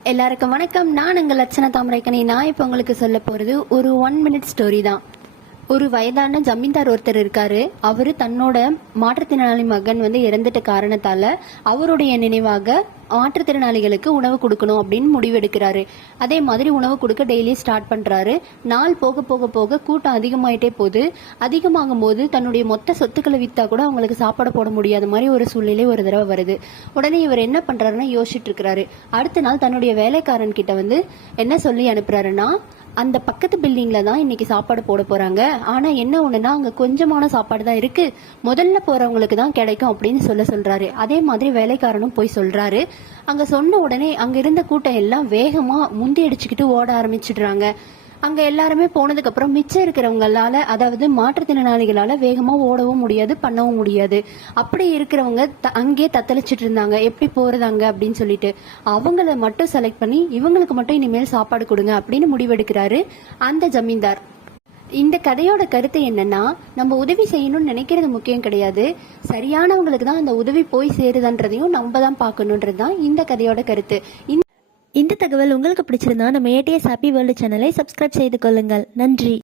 எல்லாருக்கும் வணக்கம். நான் உங்கள் லட்சண தாமரைக்கணி. நான் இப்போ உங்களுக்கு சொல்ல போகிறது ஒரு 1 minute ஸ்டோரி தான். ஒரு வயதான ஜமீன்தார் ஒருத்தர் இருக்காரு. அவரு தன்னோட மாற்றுத்திறனாளி மகன் இறந்துட்ட காரணத்தால அவருடைய நினைவாக மாற்றுத்திறனாளிகளுக்கு உணவு கொடுக்கணும் அப்படின்னு முடிவெடுக்கிறாரு. அதே மாதிரி உணவு கொடுக்க டெய்லி ஸ்டார்ட் பண்றாரு. நாள் போக போக போக கூட்டம் அதிகமாயிட்டே போகுது. அதிகமாகும் போது தன்னுடைய மொத்த சொத்துக்களை வித்தா கூட அவங்களுக்கு சாப்பாடு போட முடியாத மாதிரி ஒரு சூழ்நிலை ஒரு தடவை வருது. உடனே இவர் என்ன பண்றாருன்னா யோசிச்சுட்டு இருக்கிறாரு. அடுத்த நாள் தன்னுடைய வேலைக்காரன் கிட்ட என்ன சொல்லி அனுப்புறாருன்னா, அந்த பக்கத்து பில்டிங்ல தான் இன்னைக்கு சாப்பாடு போட போறாங்க. ஆனா என்ன ஒண்ணுன்னா அங்க கொஞ்சமான சாப்பாடு தான் இருக்கு, முதல்ல போறவங்களுக்கு தான் கிடைக்கும் அப்படின்னு சொல்றாரு. அதே மாதிரி வேலைக்காரனும் போய் சொல்றாரு. அங்க சொன்ன உடனே அங்க இருந்த கூட்டம் எல்லாம் வேகமா முந்தி அடிச்சுக்கிட்டு ஓட ஆரம்பிச்சிடுறாங்க. அங்க எல்லாருமே போனதுக்கு அப்புறம் மிச்சம் இருக்கிறவங்களால, அதாவது மாற்றுத்திறனாளிகளால வேகமா ஓடவும் முடியாது, பண்ணவும் முடியாது. அப்படி இருக்கிறவங்க அங்கே தத்தளிச்சிட்டு இருந்தாங்க, எப்படி போறதாங்க அப்படின்னு சொல்லிட்டு. அவங்கள மட்டும் செலக்ட் பண்ணி இவங்களுக்கு மட்டும் இனிமேல் சாப்பாடு கொடுங்க அப்படின்னு முடிவெடுக்கிறாரு அந்த ஜமீன்தார். இந்த கதையோட கருத்து என்னன்னா, நம்ம உதவி செய்யணும்னு நினைக்கிறது முக்கியம் கிடையாது, சரியானவங்களுக்கு தான் அந்த உதவி போய் சேருதுன்றதையும் நம்ம தான் பார்க்கணுன்றதுதான் இந்த கதையோட கருத்து. இந்த தகவல் உங்களுக்கு பிடிச்சிருந்தா நம்ம ஏடிஎஸ் ஹாப்பி வேர்ல்டு சேனலை சப்ஸ்கிரைப் செய்து கொள்ளுங்கள். நன்றி.